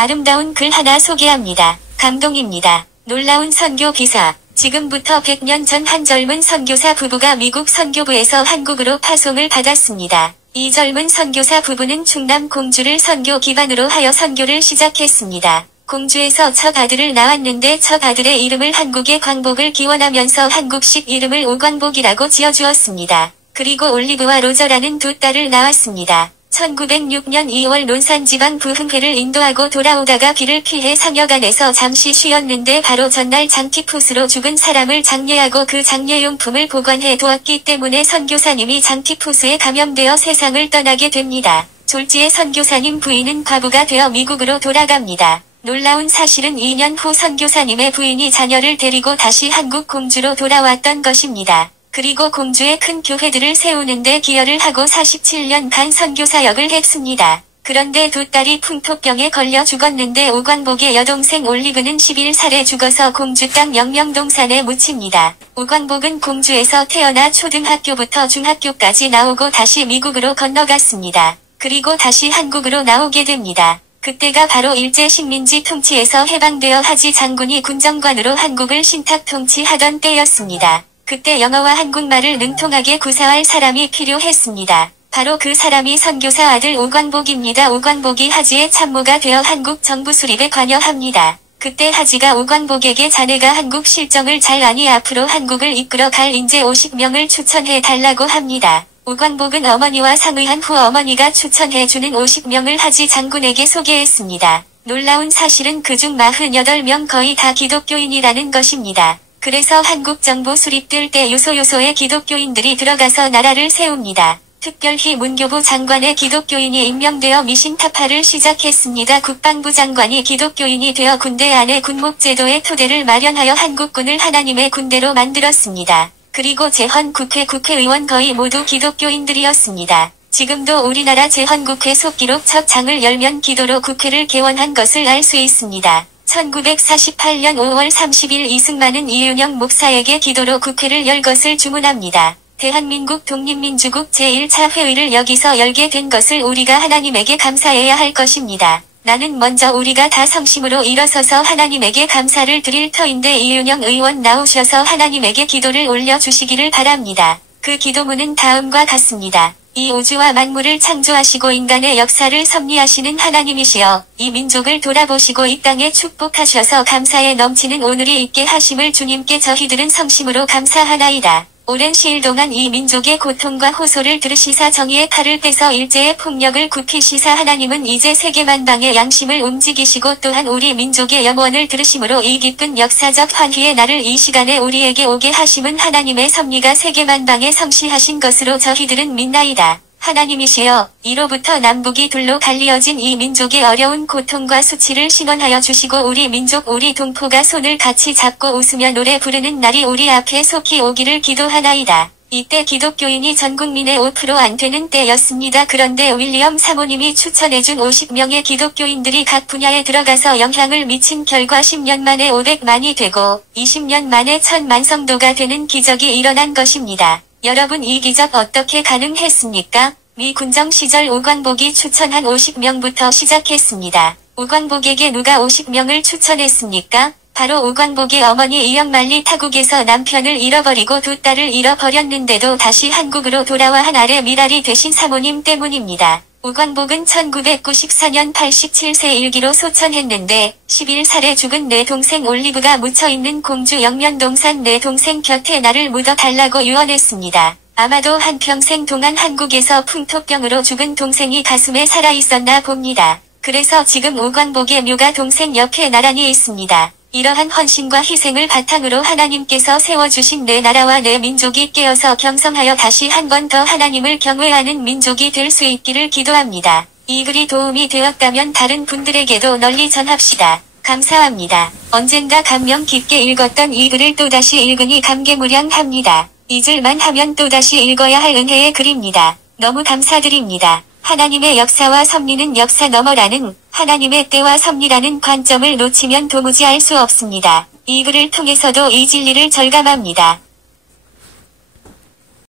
아름다운 글 하나 소개합니다. 감동입니다. 놀라운 선교 기사. 지금부터 100년 전 한 젊은 선교사 부부가 미국 선교부에서 한국으로 파송을 받았습니다. 이 젊은 선교사 부부는 충남 공주를 선교 기반으로 하여 선교를 시작했습니다. 공주에서 첫 아들을 낳았는데 첫 아들의 이름을 한국의 광복을 기원하면서 한국식 이름을 오광복이라고 지어주었습니다. 그리고 올리브와 로저라는 두 딸을 낳았습니다. 1906년 2월 논산지방 부흥회를 인도하고 돌아오다가 비를 피해 상여관에서 잠시 쉬었는데 바로 전날 장티푸스로 죽은 사람을 장례하고 그 장례용품을 보관해 두었기 때문에 선교사님이 장티푸스에 감염되어 세상을 떠나게 됩니다. 졸지에 선교사님 부인은 과부가 되어 미국으로 돌아갑니다. 놀라운 사실은 2년 후 선교사님의 부인이 자녀를 데리고 다시 한국 공주로 돌아왔던 것입니다. 그리고 공주의 큰 교회들을 세우는데 기여를 하고 47년간 선교사역을 했습니다. 그런데 두 딸이 풍토병에 걸려 죽었는데 오광복의 여동생 올리브는 11살에 죽어서 공주 땅 영명동산에 묻힙니다. 오광복은 공주에서 태어나 초등학교부터 중학교까지 나오고 다시 미국으로 건너갔습니다. 그리고 다시 한국으로 나오게 됩니다. 그때가 바로 일제 식민지 통치에서 해방되어 하지 장군이 군정관으로 한국을 신탁 통치하던 때였습니다. 그때 영어와 한국말을 능통하게 구사할 사람이 필요했습니다. 바로 그 사람이 선교사 아들 오광복입니다. 오광복이 하지의 참모가 되어 한국 정부 수립에 관여합니다. 그때 하지가 오광복에게 자네가 한국 실정을 잘 아니 앞으로 한국을 이끌어 갈 인재 50명을 추천해 달라고 합니다. 오광복은 어머니와 상의한 후 어머니가 추천해주는 50명을 하지 장군에게 소개했습니다. 놀라운 사실은 그중 48명 거의 다 기독교인이라는 것입니다. 그래서 한국 정부 수립될 때 요소요소의 기독교인들이 들어가서 나라를 세웁니다. 특별히 문교부 장관의 기독교인이 임명되어 미신타파를 시작했습니다. 국방부 장관이 기독교인이 되어 군대 안에 군목제도의 토대를 마련하여 한국군을 하나님의 군대로 만들었습니다. 그리고 재헌국회 국회의원 거의 모두 기독교인들이었습니다. 지금도 우리나라 재헌국회 속기록 첫 장을 열면 기도로 국회를 개원한 것을 알 수 있습니다. 1948년 5월 30일 이승만은 이윤영 목사에게 기도로 국회를 열 것을 주문합니다. 대한민국 독립민주국 제1차 회의를 여기서 열게 된 것을 우리가 하나님에게 감사해야 할 것입니다. 나는 먼저 우리가 다 성심으로 일어서서 하나님에게 감사를 드릴 터인데 이윤영 의원 나오셔서 하나님에게 기도를 올려주시기를 바랍니다. 그 기도문은 다음과 같습니다. 이 우주와 만물을 창조하시고 인간의 역사를 섭리하시는 하나님이시여, 이 민족을 돌아보시고 이 땅에 축복하셔서 감사에 넘치는 오늘이 있게 하심을 주님께 저희들은 성심으로 감사하나이다. 오랜 시일 동안 이 민족의 고통과 호소를 들으시사 정의의 칼을 떼서 일제의 폭력을 굽히시사 하나님은 이제 세계만방의 양심을 움직이시고 또한 우리 민족의 염원을 들으심으로 이 기쁜 역사적 환희의 날을 이 시간에 우리에게 오게 하심은 하나님의 섭리가 세계만방에 성취하신 것으로 저희들은 믿나이다. 하나님이시여, 이로부터 남북이 둘로 갈리어진 이 민족의 어려운 고통과 수치를 신원하여 주시고 우리 민족 우리 동포가 손을 같이 잡고 웃으며 노래 부르는 날이 우리 앞에 속히 오기를 기도하나이다. 이때 기독교인이 전 국민의 5% 안 되는 때였습니다. 그런데 윌리엄 사모님이 추천해준 50명의 기독교인들이 각 분야에 들어가서 영향을 미친 결과 10년 만에 500만이 되고 20년 만에 1000만 성도가 되는 기적이 일어난 것입니다. 여러분, 이 기적 어떻게 가능했습니까? 미 군정 시절 오광복이 추천한 50명부터 시작했습니다. 오광복에게 누가 50명을 추천했습니까? 바로 오광복의 어머니 이영만리 타국에서 남편을 잃어버리고 두 딸을 잃어버렸는데도 다시 한국으로 돌아와 한 아래 미랄이 되신 사모님 때문입니다. 오광복은 1994년 87세 일기로 소천했는데 11살에 죽은 내 동생 올리브가 묻혀있는 공주 영면동산 내 동생 곁에 나를 묻어달라고 유언했습니다. 아마도 한평생 동안 한국에서 풍토병으로 죽은 동생이 가슴에 살아있었나 봅니다. 그래서 지금 오광복의 묘가 동생 옆에 나란히 있습니다. 이러한 헌신과 희생을 바탕으로 하나님께서 세워주신 내 나라와 내 민족이 깨어서 경성하여 다시 한 번 더 하나님을 경외하는 민족이 될 수 있기를 기도합니다. 이 글이 도움이 되었다면 다른 분들에게도 널리 전합시다. 감사합니다. 언젠가 감명 깊게 읽었던 이 글을 또다시 읽으니 감개무량합니다. 잊을만 하면 또다시 읽어야 할 은혜의 글입니다. 너무 감사드립니다. 하나님의 역사와 섭리는 역사 너머라는 하나님의 때와 섭리라는 관점을 놓치면 도무지 알 수 없습니다. 이 글을 통해서도 이 진리를 절감합니다.